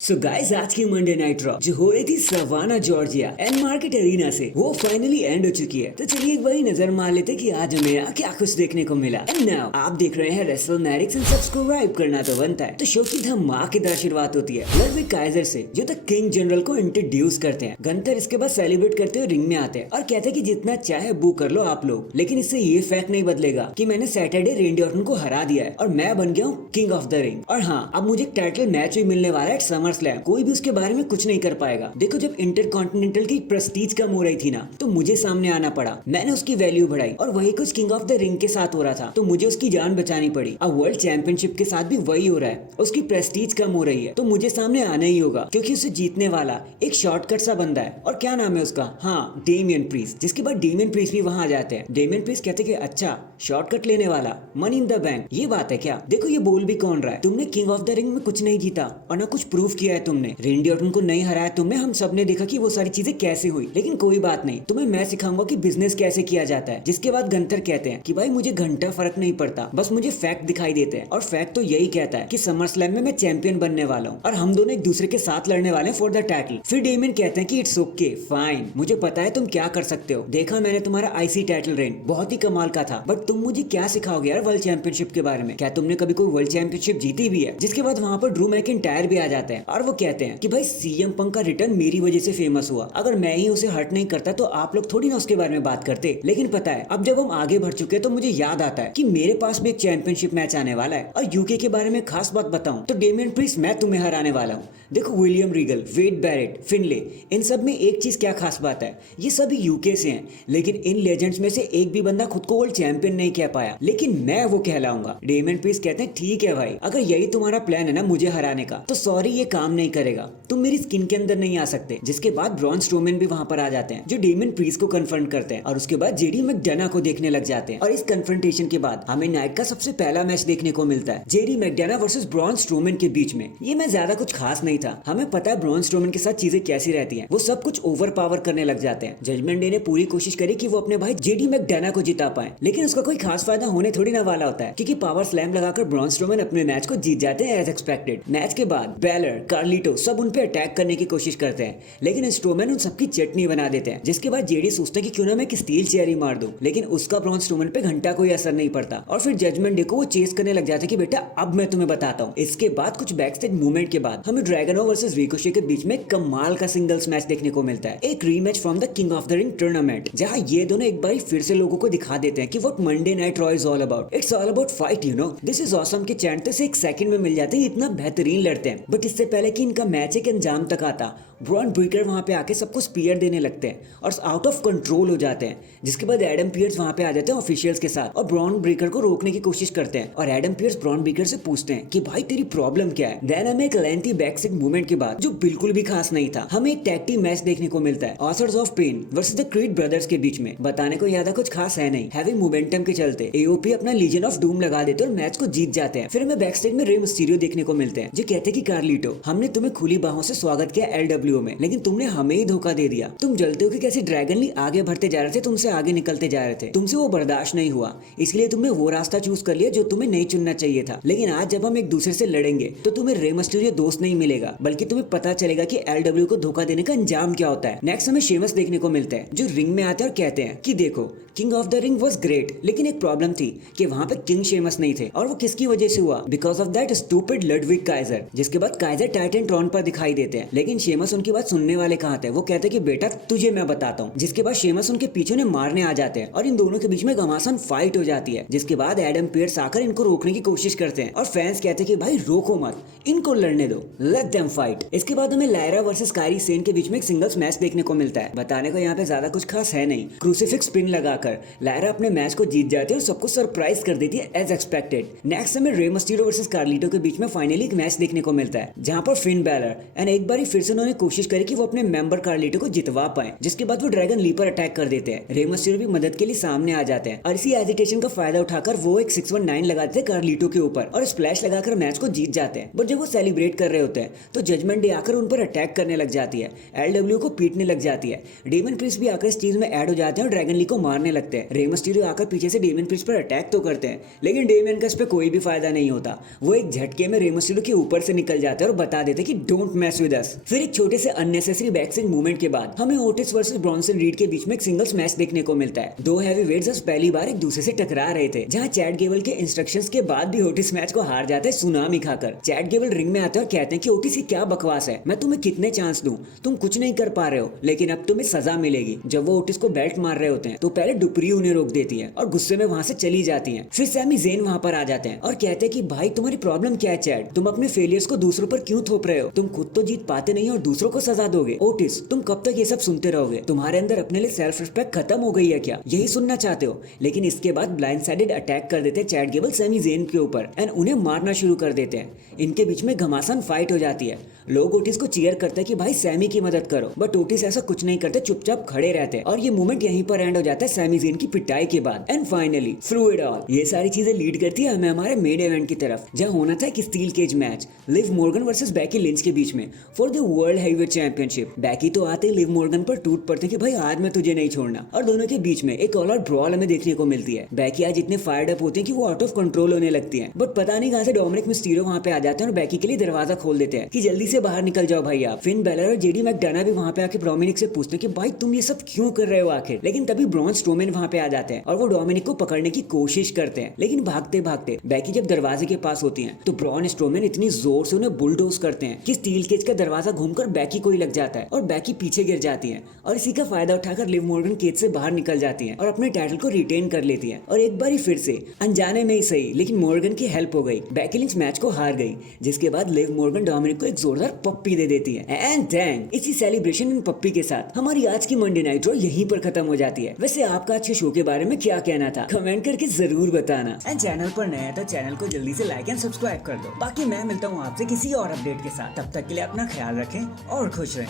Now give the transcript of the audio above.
So guys आज की Monday night raw जो हो रही थी Savannah Georgia and Market Arena से वो फाइनली एंड हो चुकी है। तो चलिए एक बार नजर मार लेते कि आज हमें यहाँ क्या कुछ देखने को मिला। एंड नाउ आप देख रहे हैं रेसलमैनिक्स एंड सब्सक्राइब करना तो बनता है। तो शो की धमाकेदार शुरुआत होती है लडविग काइजर से जो द किंग जनरल को इंट्रोड्यूस करते हैं। गंतर इसके बाद सेलिब्रेट करते हुए रिंग में आते हैं और कहते हैं कि जितना चाहे बू कर लो आप लोग, लेकिन इससे ये फैक्ट नहीं बदलेगा कि मैंने सैटरडे रेंडी ऑर्टन को हरा दिया है और मैं बन गया हूँ किंग ऑफ द रिंग। और हाँ, अब मुझे टाइटल मैच भी मिलने वाला है समर स्लैम। कोई भी उसके बारे में कुछ नहीं कर पाएगा। देखो जब इंटरकॉन्टिनेंटल की प्रेस्टीज कम हो रही थी ना, तो मुझे सामने आना पड़ा। मैंने उसकी वैल्यू बढ़ाई और वही कुछ किंग ऑफ द रिंग के साथ हो रहा था, तो मुझे उसकी जान बचानी पड़ी। अब वर्ल्ड चैंपियनशिप के साथ भी वही हो रहा है। उसकी प्रेस्टीज कम हो रही है, तो मुझे सामने आना ही होगा क्योंकि उसे जीतने वाला एक शॉर्टकट सा बंदा है। और क्या नाम है उसका? हाँ, डेमियन प्रीस्ट। जिसके बाद डेमियन प्रीस्ट भी वहां आ जाते हैं। डेमियन प्रीस्ट कहते कि अच्छा, शॉर्टकट लेने वाला, मनी इन द बैंक, ये बात है क्या? देखो ये बोल भी कौन रहा है? तुमने किंग ऑफ द रिंग में कुछ नहीं जीता और ना कुछ प्रूव किया है तुमने। रेंडी ऑर्टन को नहीं हराया तुमने। हम सब ने देखा कि वो सारी चीजें कैसे हुई, लेकिन कोई बात नहीं, तुम्हें मैं सिखाऊंगा कि बिजनेस कैसे किया जाता है। जिसके बाद गंतर कहते हैं कि भाई मुझे घंटा फर्क नहीं पड़ता, बस मुझे फैक्ट दिखाई देते हैं। और फैक्ट तो यही कहता है कि समर स्लैम में मैं चैंपियन बनने वाला हूँ और हम दोनों एक दूसरे के साथ लड़ने वाले हैं फॉर द टाइटल। फिर डेमियन कहते हैं कि इट्स ओके फाइन, मुझे पता है तुम क्या कर सकते हो। देखा मैंने तुम्हारा आईसी टाइटल रेन, बहुत ही कमाल का था, बट तुम मुझे क्या सिखाओगे यार वर्ल्ड चैंपियनशिप के बारे में? क्या तुमने कभी कोई वर्ल्ड चैंपियनशिप जीती भी है? जिसके बाद वहां पर ड्रू मैकिंटायर भी आ जाते हैं और वो कहते हैं कि भाई सीएम पंक का रिटर्न मेरी वजह से फेमस हुआ। अगर मैं ही उसे हर्ट नहीं करता तो आप लोग थोड़ी ना उसके बारे में बात करते। लेकिन पता है अब जब हम आगे बढ़ चुके हैं तो मुझे याद आता है कि मेरे पास भी एक चैंपियनशिप मैच आने वाला है। और यूके के बारे में खास बात बताऊं तो डेमियन प्रीस्ट मैं तुम्हें हराने वाला हूँ। देखो विलियम रीगल, वेड बैरेट, फिनले, इन सब में एक चीज क्या खास बात है, ये सभी यूके से हैं, लेकिन इन लेजेंड्स में से एक भी बंदा खुद को वर्ल्ड चैंपियन नहीं कह पाया, लेकिन मैं वो कहलाऊंगा। डेमियन प्रीस्ट कहते हैं ठीक है भाई, अगर यही तुम्हारा प्लान है ना मुझे हराने का, तो सॉरी ये काम नहीं करेगा, तुम मेरी स्किन के अंदर नहीं आ सकते। जिसके बाद ब्रॉन स्ट्रोमैन भी वहां पर आ जाते हैं जो डेमियन प्रीस्ट को कन्फ्रंट करते हैं और उसके बाद जेडी मैकडोना को देखने लग जाते हैं। और इस कन्फ्रंटेशन के बाद हमें नाइट का सबसे पहला मैच देखने को मिलता है JD McDonagh versus Braun Strowman के बीच में। ये मैं ज्यादा कुछ खास नहीं था, हमें पता है ब्रॉन स्ट्रोमैन के साथ चीजें कैसी रहती हैं, वो सब कुछ ओवर पावर करने लग जाते हैं। जजमेंट डे ने पूरी कोशिश करी कि वो अपने भाई जेडी मैकडोना को जिता पाए, लेकिन उसका कोई खास फायदा होने थोड़ी ना वाला होता है क्योंकि पावर स्लैम लगाकर ब्रॉन स्ट्रोमैन अपने मैच को जीत जाते हैं एज एक्सपेक्टेड। मैच के बाद बैलर, कार्लिटो सब उन पे अटैक करने की कोशिश करते हैं, लेकिन स्ट्रोमैन उन सबकी चटनी बना देते हैं। जिसके बाद जेडी सोचते हैं कि क्यों ना मैं एक स्टील चेयर ही मार दूं, लेकिन उसका ब्रॉन स्ट्रोमैन पे घंटा कोई असर नहीं पड़ता। और फिर जजमेंट डे को वो चेस करने लग जाते हैं कि बेटा अब मैं तुम्हें बताता हूँ। इसके बाद कुछ बैकस्टेज मूवमेंट के बाद हमें ड्रैगनो वर्सेस रिकोशे के बीच में कमाल का सिंगल्स मैच देखने को मिलता है, एक rematch from the king of the ring tournament, जहाँ ये दोनों एक बार फिर से लोगों को दिखा देते हैं कि what Monday night raw is all about. It's all about fight, you know, this is awesome के चैंट से एक सेकंड में मिल जाते हैं, इतना बेहतरीन लड़ते हैं। बट इससे पहले कि इनका मैच एक अंजाम तक आता, ब्रॉन ब्रेकर वहां पे आके सबको स्पीयर देने लगते हैं और आउट ऑफ कंट्रोल हो जाते हैं। जिसके बाद एडम पियर्स वहां पे आ जाते हैं ऑफिशियल्स के साथ और ब्रॉन ब्रेकर को रोकने की कोशिश करते हैं। और एडम पियर्स ब्रॉन ब्रेकर से पूछते हैं कि भाई तेरी प्रॉब्लम क्या है। देन हमें एक लेंथी बैकस्टेज मूवमेंट के बाद जो बिल्कुल भी खास नहीं था, हमें एक टैग टीम मैच देखने को मिलता है Authors of Pain versus the Creed Brothers के बीच में। बताने को ज्यादा कुछ खास है नहीं, हैवी मोमेंटम के चलते एओपी अपना लीजन ऑफ डूम लगा देते और मैच को जीत जाते हैं। फिर हमें बैकस्टेज में रे मिस्टीरियो देखने को मिलते हैं जो कहते हैं कि कार्लिटो, हमने तुम्हें खुली बाहों से स्वागत किया एलडब्ल्यू में, लेकिन तुमने हमें ही धोखा दे दिया। तुम जलते हो कि कैसे ड्रैगनली आगे बढ़ते जा रहे थे, तुमसे आगे निकलते जा रहे थे, तुमसे वो बर्दाश्त नहीं हुआ, इसलिए तुमने वो रास्ता चूज कर लिया जो तुम्हें नहीं चुनना चाहिए था। लेकिन आज जब हम एक दूसरे से लड़ेंगे तो तुम्हें रे मिस्टीरियो दोस्त नहीं मिलेगा, बल्कि तुम्हें पता चलेगा कि एलडब्ल्यू को धोखा देने का अंजाम क्या होता है। नेक्स्ट हमें शेमस देखने को मिलते हैं जो रिंग में आते हैं और कहते हैं कि देखो king of the ring was great, लेकिन एक प्रॉब्लम थी कि वहां पे किंग शेमस नहीं थे। और वो किसकी वजह से हुआ? Because of that stupid Ludwig Kaiser. जिसके बाद काइजर टाइटन ट्रॉन पर दिखाई देते हैं, लेकिन शेमस उनकी बात सुनने वाले कहाँ थे? वो कहते हैं कि बेटा तुझे मैं बताता हूँ। जिसके बाद शेमस उनके पीछे उन्हें मारने आ जाते हैं और इन दोनों के बीच में घमासान फाइट हो जाती है। जिसके बाद एडम पियर्स आकर इनको रोकने की कोशिश करते हैं और फैंस कहते हैं कि भाई रोको मत, इनको लड़ने दो, लेट देम फाइट। इसके बाद हमें लायरा वर्सेस कायरी सेन के बीच में एक सिंगल्स मैच देखने को मिलता है। बताने को यहाँ पे ज्यादा कुछ खास है नहीं, क्रूसीफिक्स पिन लगाकर लायरा अपने मैच को जीत जाती है और सबको सरप्राइज कर देती है एज एक्सपेक्टेड। नेक्स्ट हमें रे मिस्टीरियो वर्सेस कार्लिटो के बीच में फाइनली एक मैच देखने को मिलता है जहां पर फिन बैलर एंड एक बार फिर से उन्होंने कोशिश करी कि वो अपने मेंबर कार्लिटो को जितवा पाए। जिसके बाद वो ड्रैगन लीपर अटैक कर देते हैं। रे मिस्टीरियो भी मदद के लिए सामने आ जाते हैं और इसी एजिटेशन का फायदा उठाकर वो एक 619 लगाते हैं कार्लिटो के ऊपर और स्प्लैश लगाकर मैच को जीत जाते हैं। बट जब वो सेलिब्रेट कर रहे होते हैं तो जजमेंट डे आकर उन पर अटैक करने लग जाती है, LW को पीटने लग जाती है। डेमन प्रिस्ट भी आकर इस चीज में ऐड हो जाते हैं और ड्रैगन ली को मारने लगते हैं। रे मिस्टीरियो आकर पीछे से डेमन प्रिस्ट पर अटैक तो करते हैं, लेकिन डेमन का इस पे कोई भी फायदा नहीं होता। वो एक झटके में रे मिस्टीरियो के ऊपर से निकल जाते हैं और बता देते कि डोंट मैस विद अस। फिर एक छोटे से अननेसेसरी बैकस्टेज मूवमेंट के बाद हमें ओटिस वर्सेस ब्रॉन्सन रीड के बीच में एक सिंगल्स मैच देखने को मिलता है। दो हैवीवेट्स पहली बार एक दूसरे से टकरा रहे थे, जहां चैड गेबल के इंस्ट्रक्शंस के बाद भी ओटिस मैच को हार जाता है सुनामी खाकर। चैड गेबल रिंग में आते हैं और कहते हैं कि ओटिस ये क्या बकवास है, मैं तुम्हें कितने चांस दूं, तुम कुछ नहीं कर पा रहे हो, लेकिन अब तुम्हें सजा मिलेगी। जब वो ओटिस को बेल्ट मार रहे होते हैं तो पहले डुपरी उन्हें रोक देती है और गुस्से में वहां से चली जाती है। फिर सैमी ज़ेन वहां पर आ जाते हैं और कहते हैं कि भाई तुम्हारी प्रॉब्लम क्या है चैड, तुम अपने फेलियर्स को दूसरों पर क्यों थोप रहे हो, तुम खुद तो जीत पाते नहीं और दूसरों को सजा दोगे। ओटिस तुम कब तक ये सब सुनते रहोगे, तुम्हारे अंदर अपने लिए सेल्फ रिस्पेक्ट खत्म हो गई है क्या, यही सुनना चाहते हो। लेकिन इसके बाद ब्लाइंड साइडेड अटैक कर देते हैं चैड गेबल सैमी ज़ेन के ऊपर एंड उन्हें मारना शुरू कर देते हैं। इनके बीच में घमासान फाइट हो जाती है। लोग ओटिस को चीयर करते हैं कि भाई सैमी की मदद करो, बट ओटिस ऐसा कुछ नहीं करते, चुपचाप खड़े रहते हैं और ये मूवमेंट यहीं पर एंड हो जाता है सैमी ज़ेन की पिटाई के बाद। And finally through it all ये सारी चीजें लीड करती है हमें हमारे मेन इवेंट की तरफ, जहां होना था एक steel cage match Liv Morgan versus Becky Lynch के बीच में for the world heavyweight championship. Becky तो आते ही लिव मॉर्गन पर टूट पड़ते कि भाई आज मैं तुझे नहीं छोड़ना, और दोनों के बीच में एक ऑल आउट ब्रॉल हमें देखने को मिलती है। बैकी आज इतने फायर्ड अप होते हैं कि वो आउट ऑफ कंट्रोल होने लगती है, बट पता नहीं कहां से डोमिनिक मिस्टीरियो वहां पे आ जाते हैं और बैकी के लिए दरवाजा खोल देते हैं कि जल्दी से बाहर निकल जाओ भाई आप। फिन बैलर और जेडी मैकडोना भी वहां पे आके डोमिनिक से पूछते हैं कि भाई तुम ये सब क्यों कर रहे हो आखिर। लेकिन तभी ब्रॉन स्ट्रोमैन वहां पे आ जाते हैं और वो डोमिनिक को पकड़ने की कोशिश करते हैं, लेकिन भागते भागते बैकी जब दरवाजे के पास होती हैं तो ब्रॉन स्ट्रोमैन इतनी जोर से उन्हें बुलडोज करते हैं कि स्टील केज का दरवाजा घूमकर बैकी को ही लग जाता है और बैकी पीछे गिर जाती है और इसी का फायदा उठाकर लिव मॉर्गन केज से बाहर निकल जाती है और अपने टाइटल को रिटेन कर लेती है। और एक बार ही फिर से अनजाने में ही सही लेकिन मॉर्गन की हेल्प हो गई, बैकी लिंच मैच को हार गई, जिसके बाद लिव मॉर्गन डोमिनिक को एक जोरदार पप्पी दे देती है। एंड डैंग इसी सेलिब्रेशन एंड पप्पी के साथ हमारी आज की मंडे नाइट ड्रॉ यहीं पर खत्म हो जाती है। वैसे आपका आज के शो के बारे में क्या कहना था कमेंट करके जरूर बताना। एंड चैनल पर नया तो चैनल को जल्दी से लाइक एंड सब्सक्राइब कर दो। बाकी मैं मिलता हूँ आपसे किसी और अपडेट के साथ, तब तक के लिए अपना ख्याल रखें और खुश रहें।